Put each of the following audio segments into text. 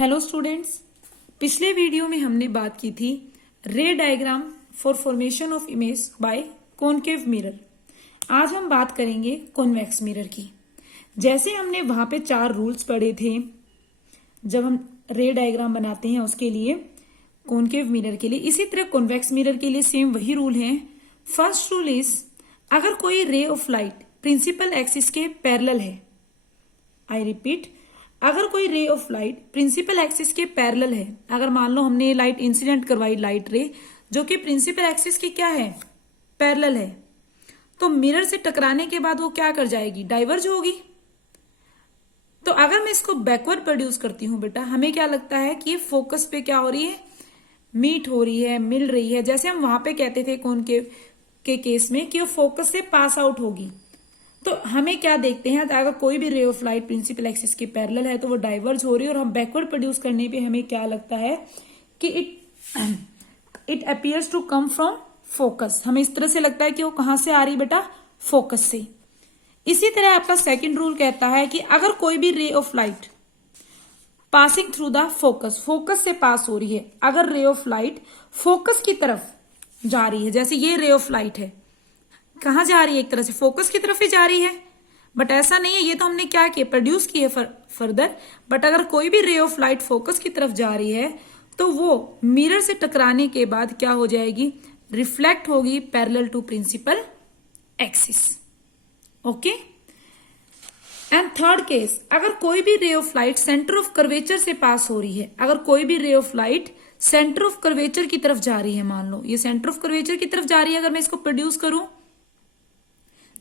Hello students, पिछले video में हमने बात की थी रे diagram for formation of image by concave mirror. आज हम बात करेंगे कॉन्वेक्स मिरर की। जैसे हमने वहां पे 4 रूल्स पढ़े थे जब हम रे डायग्राम बनाते हैं उसके लिए, कॉनकेव मिरर के लिए, इसी तरह कॉन्वेक्स मिरर के लिए सेम वही रूल हैं। फर्स्ट रूल इज, अगर कोई ray of light principal axis के पैरेलल है, आई रिपीट, अगर कोई ray of light principal axis के पैरेलल है, अगर मान लो हमने लाइट इंसिडेंट करवाई, लाइट रे जो कि प्रिंसिपल एक्सिस की क्या है, पैरेलल है, तो मिरर से टकराने के बाद वो क्या कर जाएगी, डाइवर्ज होगी। तो अगर मैं इसको बैकवर्ड प्रोड्यूस करती हूं बेटा, हमें क्या लगता है कि ये फोकस पे क्या हो रही है, मीट हो रही है, मिल रही है। जैसे हम वहां पे कहते थे कॉनकेव के केस में कि वो फोकस से पास आउट होगी। तो हमें क्या देखते हैं, अगर कोई भी ray of light principal axis के पैरेलल है तो वो डाइवर्ज हो रही है, और हम बैकवर्ड प्रोड्यूस करने पे हमें क्या लगता है कि it appears to come from focus. हमें इस तरह से लगता है कि वो कहां से आ रही बेटा, फोकस से। इसी तरह आपका सेकंड रूल कहता है कि अगर कोई भी ray of light passing through the focus, focus से पास हो रही है, अगर रे ऑफ लाइट फोकस की तरफ जा रही है, जैसे ये रे ऑफ लाइट है, कहां जा रही है, एक तरह से फोकस की तरफ ही जा रही है, बट ऐसा नहीं है, ये तो हमने क्या किया, प्रोड्यूस किए फर्दर। बट अगर कोई भी रे ऑफ लाइट फोकस की तरफ जा रही है तो वो मिरर से टकराने के बाद क्या हो जाएगी, रिफ्लेक्ट होगी parallel to principal axis. Okay. And third case, अगर कोई भी ray of light centre of curvature से पास हो रही है, अगर कोई भी ray of light centre of curvature की तरफ जा रही है, मान लो ये सेंटर ऑफ कर्वेचर की तरफ जा रही है, अगर मैं इसको प्रोड्यूस करूं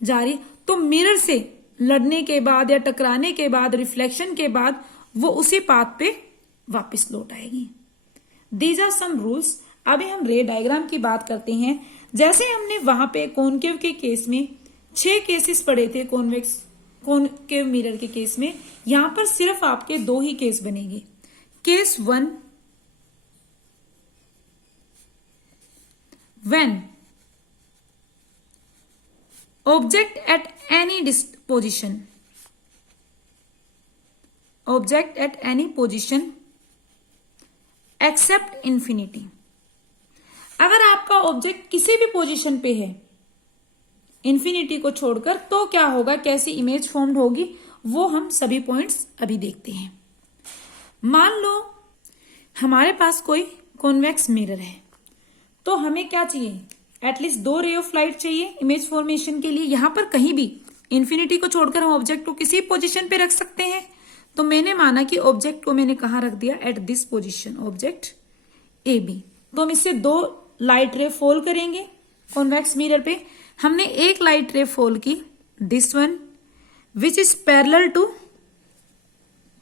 जा रही, तो मिरर से लड़ने के बाद या टकराने के बाद, रिफ्लेक्शन के बाद, वो उसी पाथ पे वापस लौट आएगी। These are some rules. अभी हम रे डायग्राम की बात करते हैं। जैसे हमने वहां पे कॉनकेव के केस में 6 केसेस पढ़े थे, कॉनकेव मिरर के केस में, यहां पर सिर्फ आपके 2 ही केस बनेंगे। Case 1, when object at any position except infinity। अगर आपका ऑब्जेक्ट किसी भी पोजीशन पे है इन्फिनिटी को छोड़कर, तो क्या होगा, कैसी इमेज फॉर्म्ड होगी, वो हम सभी पॉइंट्स अभी देखते हैं। मान लो हमारे पास कोई कॉन्वेक्स मिरर है, तो हमें क्या चाहिए, एटलीस्ट 2 रे ऑफ लाइट चाहिए इमेज फॉर्मेशन के लिए। यहां पर कहीं भी इंफिनिटी को छोड़कर हम ऑब्जेक्ट को किसी पोजीशन पे रख सकते हैं। तो मैंने माना कि ऑब्जेक्ट को मैंने कहां रख दिया, at this position, object A B. तो हम इससे 2 लाइट रे फॉल करेंगे कॉन्वेक्स मिरर पे। हमने एक लाइट रे फॉल की, this one, which is parallel to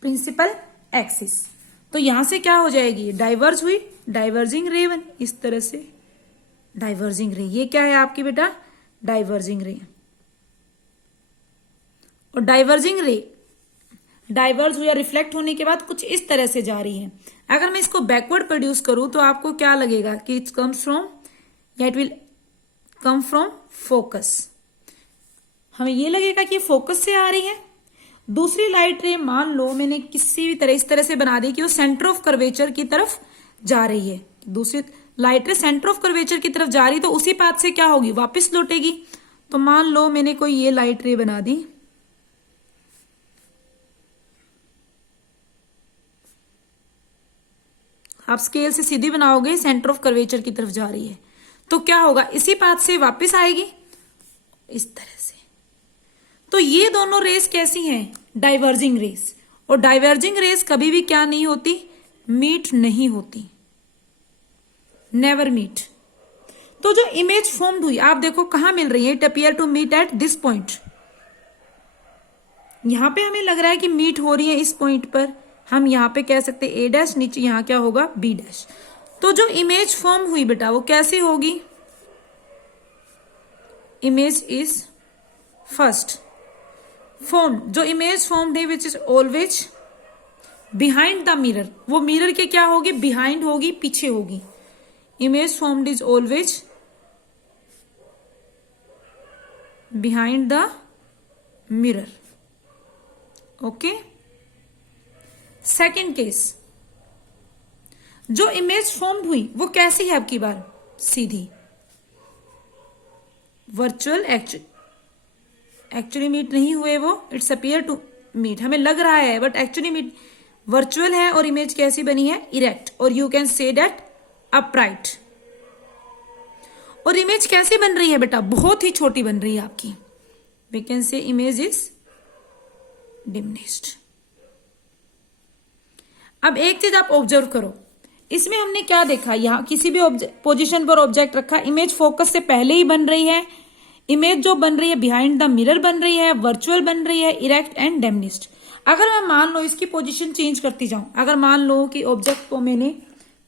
principal axis. तो यहां से क्या हो जाएगी, डाइवर्ज हुई, डाइवर्जिंग रे वन, इस तरह से डाइवर्जिंग रे। ये क्या है आपकी बेटा, डाइवर्जिंग रे। और डाइवर्जिंग रे डाइवर्ज हुआ, रिफ्लेक्ट होने के बाद कुछ इस तरह से जा रही है। अगर मैं इसको बैकवर्ड प्रोड्यूस करूं तो आपको क्या लगेगा कि इट कम्स फ्रॉम, या it will come from focus. हमें ये लगेगा कि फोकस से आ रही है। दूसरी लाइट रे मान लो मैंने किसी भी तरह इस तरह से बना दी कि वो सेंटर ऑफ कर्वेचर की तरफ जा रही है, दूसरी लाइट रे सेंटर ऑफ कर्वेचर की तरफ जा रही, तो उसी पाथ से क्या होगी, वापस लौटेगी। तो मान लो मैंने कोई ये लाइट रे बना दी, आप स्केल से सीधी बनाओगे, सेंटर ऑफ कर्वेचर की तरफ जा रही है, तो क्या होगा, इसी पाथ से वापस आएगी इस तरह से। तो ये दोनों रेस कैसी हैं, डाइवर्जिंग रेस। और डाइवर्जिंग रेस कभी भी क्या नहीं होती, मीट नहीं होती, नेवर मीट। तो जो इमेज फॉर्म्ड हुई, आप देखो कहां मिल रही है, it appear to meet at this point. यहां पे हमें लग रहा है कि मीट हो रही है इस पॉइंट पर, हम यहां पे कह सकते ए डैश, नीचे यहां क्या होगा, बी डैश। तो जो इमेज फॉर्म हुई बेटा वो कैसी होगी, इमेज इज फर्स्ट फॉर्म, जो इमेज फॉर्म्ड है which is always behind the mirror, वो मिरर के क्या होगी, बिहाइंड होगी, पीछे होगी। Image formed is always behind the mirror. Okay. Second case, जो इमेज फॉर्म्ड हुई वो कैसी है अब की बार? सीधी। वर्चुअल एक्चुअली मीट नहीं हुए वो, इट्स अपीयर टू मीट, हमें लग रहा है बट एक्चुअली मीट वर्चुअल है। और इमेज कैसी बनी है? इरेक्ट, और you can say that upright. और इमेज कैसी बन रही है बेटा? बहुत ही छोटी बन रही है आपकी। We can say image is diminished. अब एक चीज आप ऑब्जर्व करो, इसमें हमने क्या देखा? यहां किसी भी पोजीशन पर ऑब्जेक्ट रखा, इमेज फोकस से पहले ही बन रही है। इमेज जो बन रही है बिहाइंड द मिरर बन रही है, वर्चुअल बन रही है, इरेक्ट एंड डिमिनिश्ड। अगर मैं मान लो इसकी पोजीशन चेंज करती जाऊं, अगर मान लो कि ऑब्जेक्ट को मैंने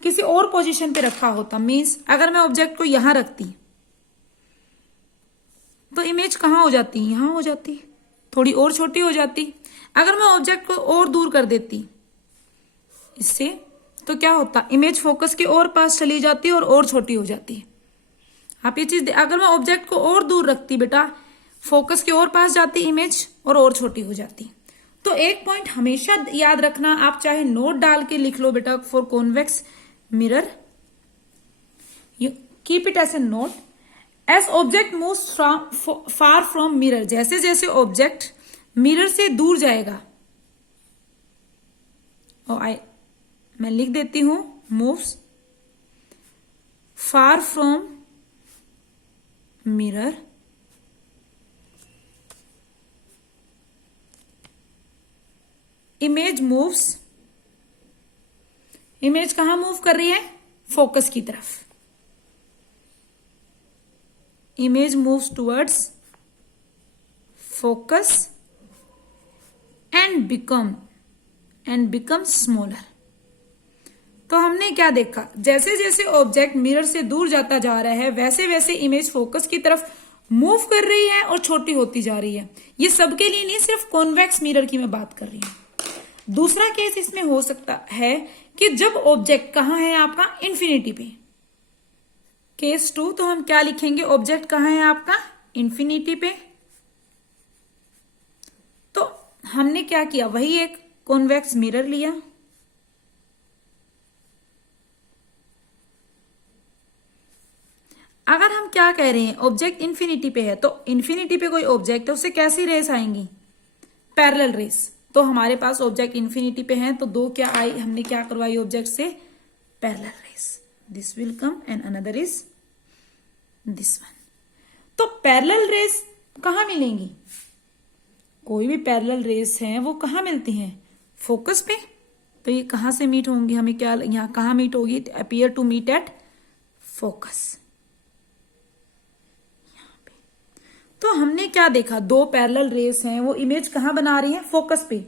किसी और पोजीशन पे रखा होता, मीन्स अगर मैं ऑब्जेक्ट को यहां रखती तो इमेज कहां हो जाती? यहां हो जाती, थोड़ी और छोटी हो जाती। अगर मैं ऑब्जेक्ट को और दूर कर देती इससे, तो क्या होता? इमेज फोकस के और पास चली जाती और छोटी हो जाती। आप ये चीज, अगर मैं ऑब्जेक्ट को और दूर रखती बेटा, फोकस के और पास जाती इमेज और छोटी हो जाती। तो एक पॉइंट हमेशा याद रखना, आप चाहे नोट डाल के लिख लो बेटा for convex mirror, you keep it as a note. As object moves far from mirror, जैसे जैसे ऑब्जेक्ट मिरर से दूर जाएगा, और मैं लिख देती हूं moves far from mirror, image moves, image कहां मूव कर रही है? फोकस की तरफ। Image moves towards focus and become smaller. तो हमने क्या देखा? जैसे जैसे ऑब्जेक्ट मिरर से दूर जाता जा रहा है, वैसे वैसे इमेज फोकस की तरफ मूव कर रही है और छोटी होती जा रही है। ये सबके लिए नहीं, सिर्फ कॉन्वेक्स मिरर की मैं बात कर रही हूं। दूसरा केस इसमें हो सकता है कि जब ऑब्जेक्ट कहां है आपका? इंफिनिटी पे। केस 2, तो हम क्या लिखेंगे? ऑब्जेक्ट कहां है आपका? इंफिनिटी पे। तो हमने क्या किया? वही एक कॉन्वेक्स मिरर लिया, अगर हम क्या कह रहे हैं? ऑब्जेक्ट इंफिनिटी पे है, तो इंफिनिटी पे कोई ऑब्जेक्ट है, उससे कैसी रेस आएंगी? Parallel rays. तो हमारे पास ऑब्जेक्ट इंफिनिटी पे है, तो दो क्या आई? हमने क्या करवाई ऑब्जेक्ट से? Parallel rays. This will come and another is this one. तो पैरेलल रेस कहां मिलेंगी? कोई भी पैरेलल रेस है वो कहां मिलती हैं? फोकस पे। तो ये कहां से मीट होंगी? हमें क्या यहां कहां मीट होगी? Appear to meet at focus. तो हमने क्या देखा? दो पैरेलल रेस हैं, वो इमेज कहां बना रही है? फोकस पे।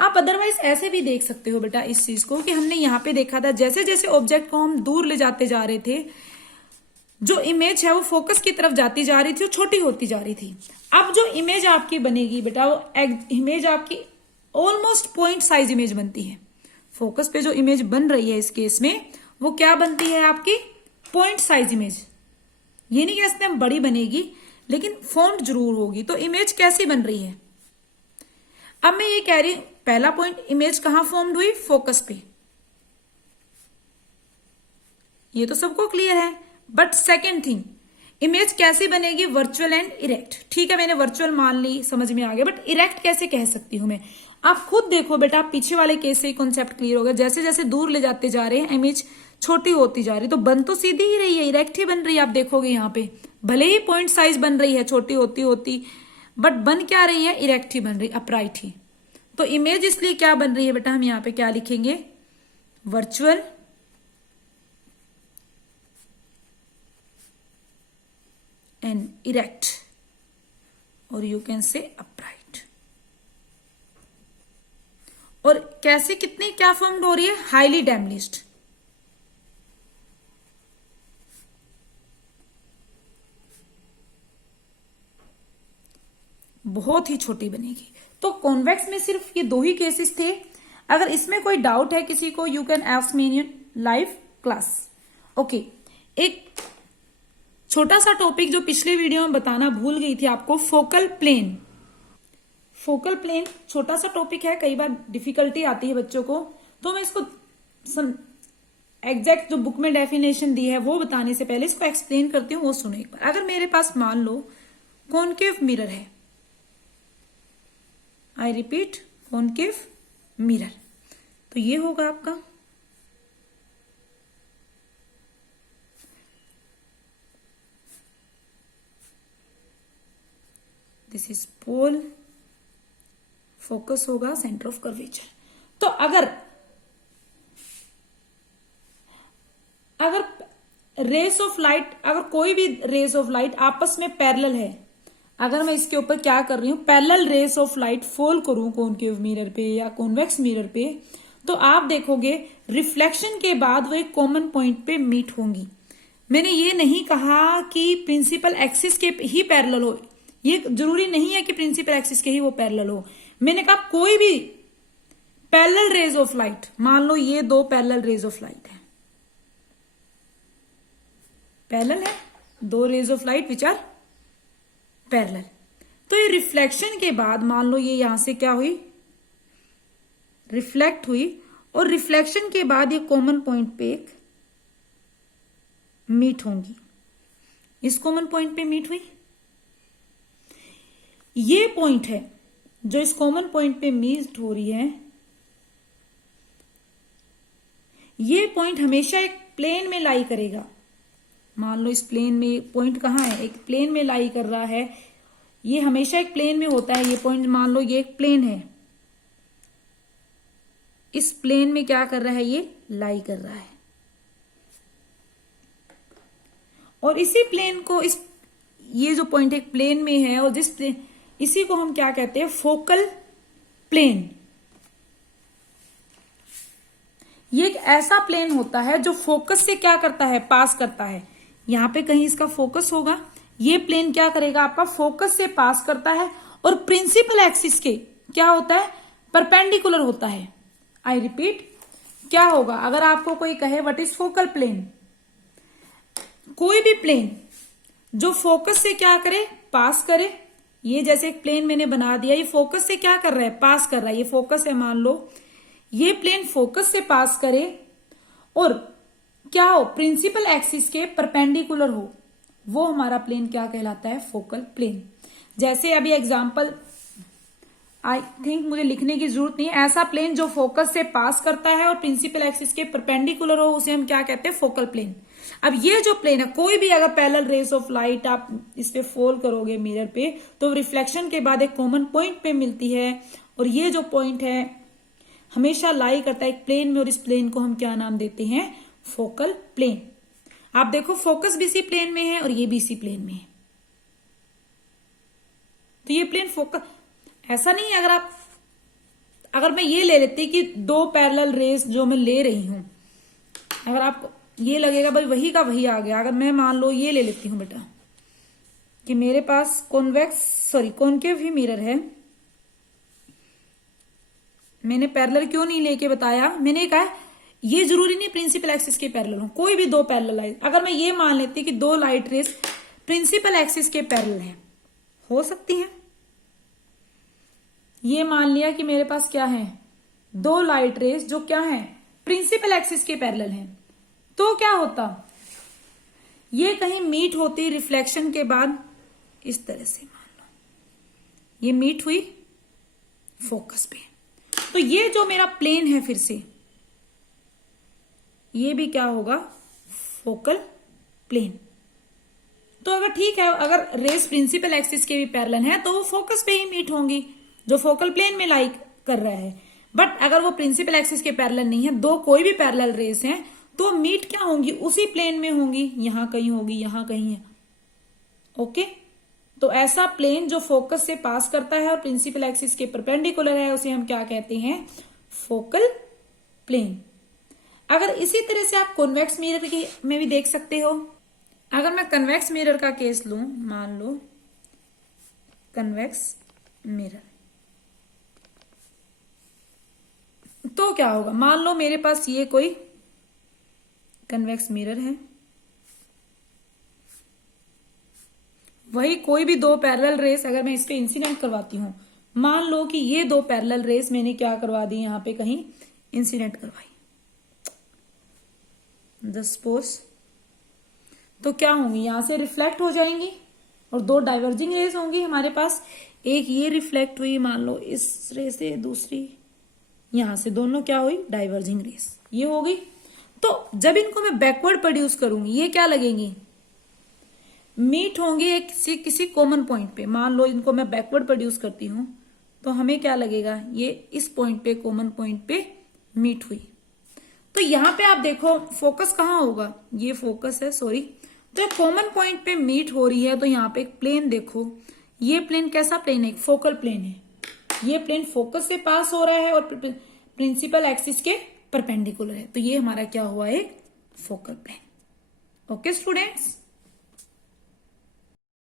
आप अदरवाइज ऐसे भी देख सकते हो बेटा इस चीज को, कि हमने यहां पे देखा था जैसे जैसे ऑब्जेक्ट को हम दूर ले जाते जा रहे थे, जो इमेज है वो फोकस की तरफ जाती जा रही थी और छोटी होती जा रही थी। अब जो इमेज आपकी बनेगी बेटा, वो इमेज आपकी ऑलमोस्ट पॉइंट साइज इमेज बनती है। फोकस पे जो इमेज बन रही है इस केस में, वो क्या बनती है आपकी? Point size image. ये नहीं कहते हम बड़ी बनेगी, लेकिन फॉन्ट जरूर होगी। तो इमेज कैसी बन रही है? अब मैं ये कह रही हूं, पहला पॉइंट, इमेज कहां फॉर्म्ड हुई? फोकस पे। ये तो सबको क्लियर है। बट सेकेंड थिंग, इमेज कैसी बनेगी? Virtual and erect. ठीक है, मैंने वर्चुअल मान ली, समझ में आ गया, बट इरेक्ट कैसे कह सकती हूं मैं? आप खुद देखो बेटा, पीछे वाले केस से ही कॉन्सेप्ट क्लियर होगा। जैसे जैसे दूर ले जाते जा रहे हैं, इमेज छोटी होती जा रही, तो बन तो सीधी ही रही है, इरेक्ट ही बन रही है। आप देखोगे यहाँ पे भले ही पॉइंट साइज बन रही है छोटी होती होती, बट बन क्या रही है? इरेक्ट ही बन रही, अपराइट ही। तो इमेज इसलिए क्या बन रही है बेटा? हम यहाँ पे क्या लिखेंगे? वर्चुअल एंड इरेक्ट, और यू कैन से अपराइट। और कैसे, कितनी क्या फॉर्म्ड हो रही है? हाईली डैम्लिश्ड। बहुत ही छोटी बनेगी। तो कॉन्वेक्स में सिर्फ ये दो ही केसेस थे। अगर इसमें कोई डाउट है किसी को, you can ask me in live class. Okay, एक छोटा सा टॉपिक जो पिछले वीडियो में बताना भूल गई थी आपको, फोकल प्लेन। फोकल प्लेन छोटा सा टॉपिक है, कई बार डिफिकल्टी आती है बच्चों को, तो मैं इसको एग्जैक्ट जो बुक में डेफिनेशन दी है वो बताने से पहले इसको एक्सप्लेन करती हूँ, वो सुनो एक बार। अगर मेरे पास मान लो कॉनकेव मिरर है, आई रिपीट कॉनकेव मिरर, तो ये होगा आपका दिस इज पोल, फोकस होगा सेंटर ऑफ कर्वेचर। तो अगर रेस ऑफ लाइट, अगर कोई भी रेस ऑफ लाइट आपस में पैरेलल है, अगर मैं इसके ऊपर क्या कर रही हूं, parallel rays of light fall करूं कॉनकेव मिरर पे या कॉन्वेक्स मिरर पे, तो आप देखोगे रिफ्लेक्शन के बाद वो एक कॉमन पॉइंट पे मीट होंगी। मैंने ये नहीं कहा कि प्रिंसिपल एक्सिस के ही पैरेलल हो, ये जरूरी नहीं है कि प्रिंसिपल एक्सिस के ही वो पैरेलल हो। मैंने कहा कोई भी पैरेलल रेज ऑफ लाइट, मान लो ये दो पैरेलल रेज ऑफ लाइट है, पैरेलल है, दो rays of light which are parallel, तो ये रिफ्लेक्शन के बाद मान लो ये यहां से क्या हुई, रिफ्लेक्ट हुई, और रिफ्लेक्शन के बाद ये कॉमन पॉइंट पे एक मीट होंगी, इस कॉमन पॉइंट पे मीट हुई। ये पॉइंट है जो इस कॉमन पॉइंट पे मीट हो रही है, ये पॉइंट हमेशा एक प्लेन में लाई करेगा। मान लो इस प्लेन में पॉइंट कहां है, एक प्लेन में लाई कर रहा है, ये हमेशा एक प्लेन में होता है। ये पॉइंट मान लो ये एक प्लेन है, इस प्लेन में क्या कर रहा है, ये लाई कर रहा है, और इसी प्लेन को ये जो पॉइंट एक प्लेन में है, और जिस प्लेन, इसी को हम क्या कहते हैं, फोकल प्लेन। ये एक ऐसा प्लेन होता है जो फोकस से क्या करता है, पास करता है। यहां पे कहीं इसका फोकस होगा, ये प्लेन क्या करेगा, आपका फोकस से पास करता है, और प्रिंसिपल एक्सिस के क्या होता है, परपेंडिकुलर होता है। आई रिपीट, क्या होगा, अगर आपको कोई कहे व्हाट इज फोकल प्लेन, कोई भी प्लेन जो फोकस से क्या करे, पास करे। ये जैसे एक प्लेन मैंने बना दिया, ये फोकस से क्या कर रहा है, पास कर रहा है, ये फोकस है, मान लो ये प्लेन फोकस से पास करे और क्या हो, प्रिंसिपल एक्सिस के परपेंडिकुलर हो, वो हमारा प्लेन क्या कहलाता है, फोकल प्लेन। जैसे अभी एग्जांपल, आई थिंक मुझे लिखने की जरूरत नहीं है, ऐसा प्लेन जो फोकस से पास करता है और प्रिंसिपल एक्सिस के परपेंडिकुलर हो, उसे हम क्या कहते हैं, फोकल प्लेन। अब ये जो प्लेन है, कोई भी अगर पैरेलल रेस ऑफ लाइट आप इस पे फॉल करोगे मिरर पे, तो रिफ्लेक्शन के बाद एक कॉमन पॉइंट पे मिलती है, और ये जो पॉइंट है हमेशा लाई करता है एक प्लेन में, और इस प्लेन को हम क्या नाम देते हैं, फोकल प्लेन। आप देखो फोकस भी इसी प्लेन में है और ये भी इसी प्लेन में है, तो ये प्लेन फोकस, ऐसा नहीं है। अगर मैं ये ले लेती कि दो पैरेलल रेस जो मैं ले रही हूं, अगर आपको ये लगेगा भाई वही का वही आ गया, अगर मैं मान लो ये ले लेती हूं बेटा कि मेरे पास कॉनकेव ही मिरर है, मैंने पैरेलल क्यों नहीं लेके बताया, मैंने कहा ये जरूरी नहीं प्रिंसिपल एक्सिस के पैरेलल हो, कोई भी दो पैरेलल लाइट, अगर मैं ये मान लेती कि दो लाइट रेस प्रिंसिपल एक्सिस के पैरेलल हैं, हो सकती हैं। ये मान लिया कि मेरे पास क्या है, दो लाइट रेस जो क्या है, प्रिंसिपल एक्सिस के पैरेलल हैं, तो क्या होता, ये कहीं मीट होती रिफ्लेक्शन के बाद, इस तरह से मान लो ये मीट हुई फोकस पे, तो ये जो मेरा प्लेन है, फिर से ये भी क्या होगा, फोकल प्लेन। तो अगर ठीक है, अगर रेस प्रिंसिपल एक्सिस के भी पैरेलल है तो वो फोकस पे ही मीट होंगी, जो फोकल प्लेन में लाई कर रहा है। बट अगर वो प्रिंसिपल एक्सिस के पैरेलल नहीं है, दो कोई भी पैरेलल रेस हैं, तो मीट क्या होंगी, उसी प्लेन में होंगी, यहां कहीं होगी, यहां कहीं है। ओके, तो ऐसा प्लेन जो फोकस से पास करता है और प्रिंसिपल एक्सिस के परपेंडिकुलर है, उसे हम क्या कहते हैं, फोकल प्लेन। अगर इसी तरह से आप कॉन्वेक्स मिरर की में भी देख सकते हो। अगर मैं कन्वेक्स मिरर का केस लूं, मान लो कन्वेक्स मिरर, तो क्या होगा, मान लो मेरे पास ये कोई कन्वेक्स मिरर है, वही कोई भी दो पैरेलल रेस अगर मैं इस पे इंसिडेंट करवाती हूं, मान लो कि ये दो पैरेलल रेस मैंने क्या करवा दी, यहां पे कहीं इंसिडेंट करवाई, जस्ट सपोज, तो क्या होंगी, यहां से रिफ्लेक्ट हो जाएंगी और दो डाइवर्जिंग रेज होंगी हमारे पास। एक ये रिफ्लेक्ट हुई मान लो इस रे से, दूसरी यहां से, दोनों क्या हुई, डाइवर्जिंग रेज ये होगी। तो जब इनको मैं बैकवर्ड प्रोड्यूस करूंगी, ये क्या लगेंगी, मीट होंगे एक किसी कॉमन पॉइंट पे। मान लो इनको मैं बैकवर्ड प्रोड्यूस करती हूं तो हमें क्या लगेगा, ये इस पॉइंट पे, कॉमन पॉइंट पे मीट हुई। तो यहां पे आप देखो फोकस कहां होगा, ये फोकस है, सॉरी। तो कॉमन पॉइंट पे मीट हो रही है तो यहाँ पे एक प्लेन देखो, ये प्लेन कैसा प्लेन है, एक फोकल प्लेन है। ये प्लेन फोकस से पास हो रहा है और प्रिंसिपल एक्सिस के परपेंडिकुलर है, तो ये हमारा क्या हुआ, एक फोकल प्लेन। Okay students.